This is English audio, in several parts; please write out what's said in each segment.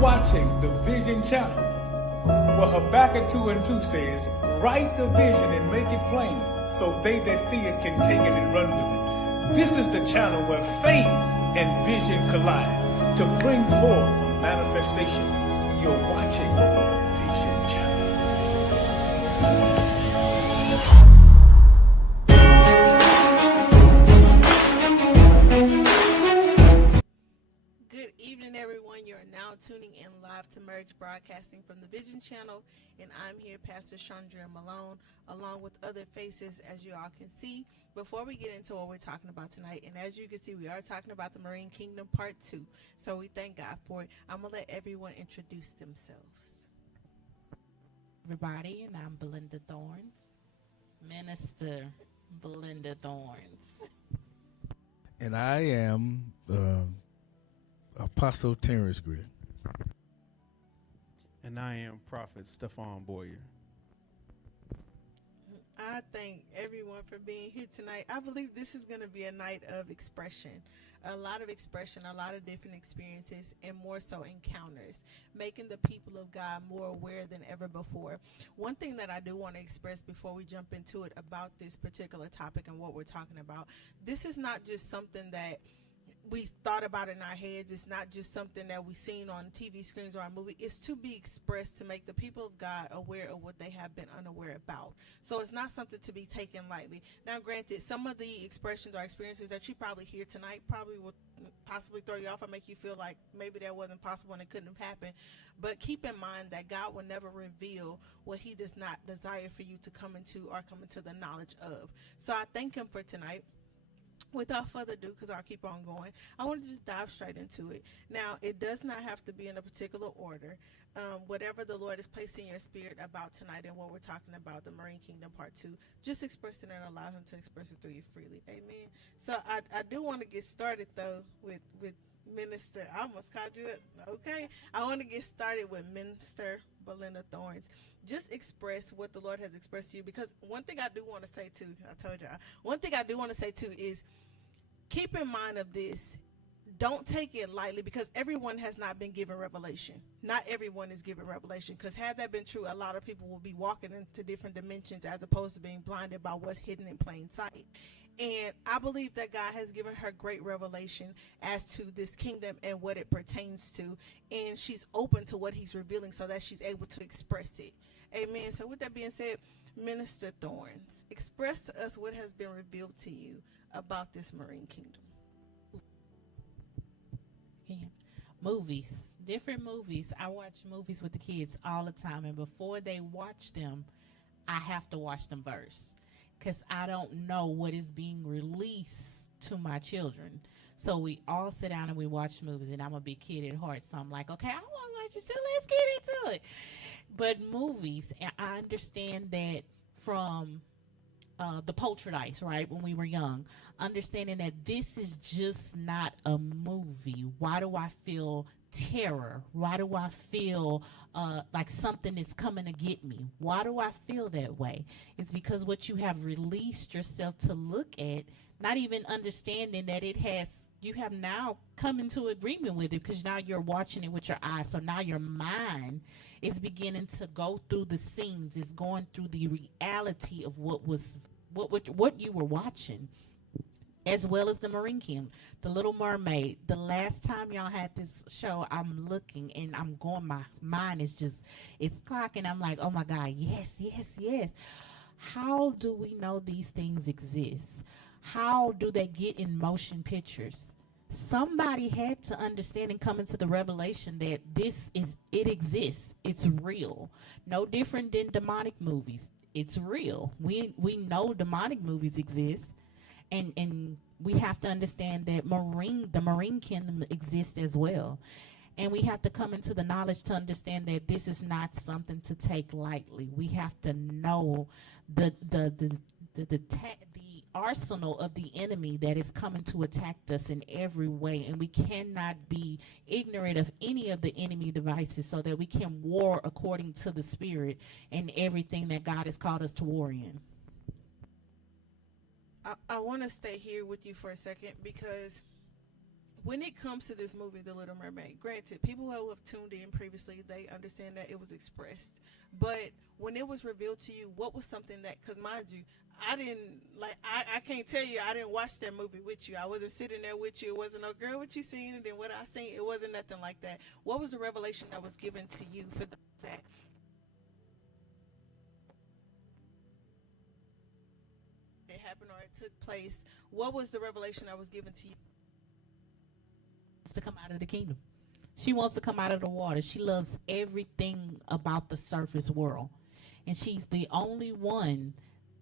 watching the Vision channel, where Habakkuk 2:2 says, write the vision and make it plain, so they that see it can take it and run with it. This is the channel where faith and vision collide to bring forth a manifestation. You're watching the Vision channel. Good evening, everyone. You're now tuning in live to Merge Broadcasting from the Vision channel, and I'm here, Pastor Chandrea Malone, along with other faces, as you all can see. Before we get into what we're talking about tonight, and as you can see, we are talking about the Marine Kingdom Part 2, so we thank God for it. I'm going to let everyone introduce themselves. Everybody, and I'm Belinda Thorns, Minister Belinda Thorns. And I am Apostle Tyrance. And I am Prophet Stefan Boyer. I thank everyone for being here tonight. I believe this is going to be a night of expression, a lot of expression, a lot of different experiences, and more so encounters, making the people of God more aware than ever before. One thing that I do want to express before we jump into it about this particular topic and what we're talking about, this is not just something that we thought about in our heads. It's not just something that we've seen on TV screens or a movie. It's to be expressed to make the people of God aware of what they have been unaware about. So it's not something to be taken lightly. Now, granted, some of the expressions or experiences that you probably hear tonight probably will possibly throw you off or make you feel like maybe that wasn't possible and it couldn't have happened. But keep in mind that God will never reveal what he does not desire for you to come into or come into the knowledge of. So I thank him for tonight. Without further ado, because I'll keep on going, I want to just dive straight into it. Now, it does not have to be in a particular order. Whatever the Lord is placing in your spirit about tonight and what we're talking about, the Marine Kingdom Part 2, just express it and allow him to express it through you freely. Amen. So I do want to get started, though, with Minister. I almost called you it. Okay. I want to get started with Minister Belinda Thorns. Just express what the Lord has expressed to you, because one thing I do want to say, too, I told y'all, one thing I do want to say, too, is keep in mind of this. Don't take it lightly, because everyone has not been given revelation. Not everyone is given revelation, because had that been true, a lot of people will be walking into different dimensions as opposed to being blinded by what's hidden in plain sight. And I believe that God has given her great revelation as to this kingdom and what it pertains to. And she's open to what he's revealing so that she's able to express it. Amen. So with that being said, Minister Thorns, express to us what has been revealed to you about this Marine Kingdom. Yeah. Movies, different movies. I watch movies with the kids all the time. And before they watch them, I have to watch them first, because I don't know what is being released to my children. So we all sit down and we watch movies, and I'm a big kid at heart, so I'm like, okay, I want to watch it, so let's get into it. But movies, I understand that from the poltergeist, right, when we were young, understanding that this is just not a movie. Why do I feel terror? Why do I feel like something is coming to get me? Why do I feel that way? It's because what you have released yourself to look at, not even understanding that you have now come into agreement with it, because now you're watching it with your eyes. So now your mind is beginning to go through the scenes, is going through the reality of what you were watching, as well as the Marine Kingdom, the Little Mermaid. The last time y'all had this show, I'm looking and I'm going, my mind is just, it's clocking. I'm like, oh my God, yes, yes, yes. How do we know these things exist? How do they get in motion pictures? Somebody had to understand and come into the revelation that it exists. It's real. No different than demonic movies. It's real. We know demonic movies exist, and we have to understand that the Marine Kingdom exists as well. And we have to come into the knowledge to understand that this is not something to take lightly. We have to know the arsenal of the enemy that is coming to attack us in every way, and we cannot be ignorant of any of the enemy devices, so that we can war according to the spirit and everything that God has called us to war in. I want to stay here with you for a second, because when it comes to this movie, The Little Mermaid, granted, people who have tuned in previously, they understand that it was expressed. But when it was revealed to you, what was something that, because mind you, I didn't, like, I can't tell you, I didn't watch that movie with you. I wasn't sitting there with you. It wasn't, no girl, what you seen, and then what I seen, it wasn't nothing like that. What was the revelation that was given to you for that? It happened or it took place. What was the revelation that was given to you? To come out of the kingdom. She wants to come out of the water. She loves everything about the surface world. And she's the only one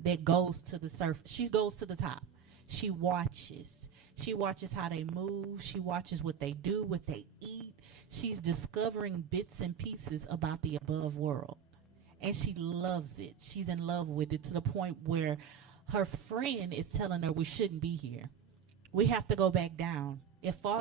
that goes to the surface. She goes to the top. She watches. She watches how they move. She watches what they do, what they eat. She's discovering bits and pieces about the above world. And she loves it. She's in love with it to the point where her friend is telling her we shouldn't be here. We have to go back down. If Father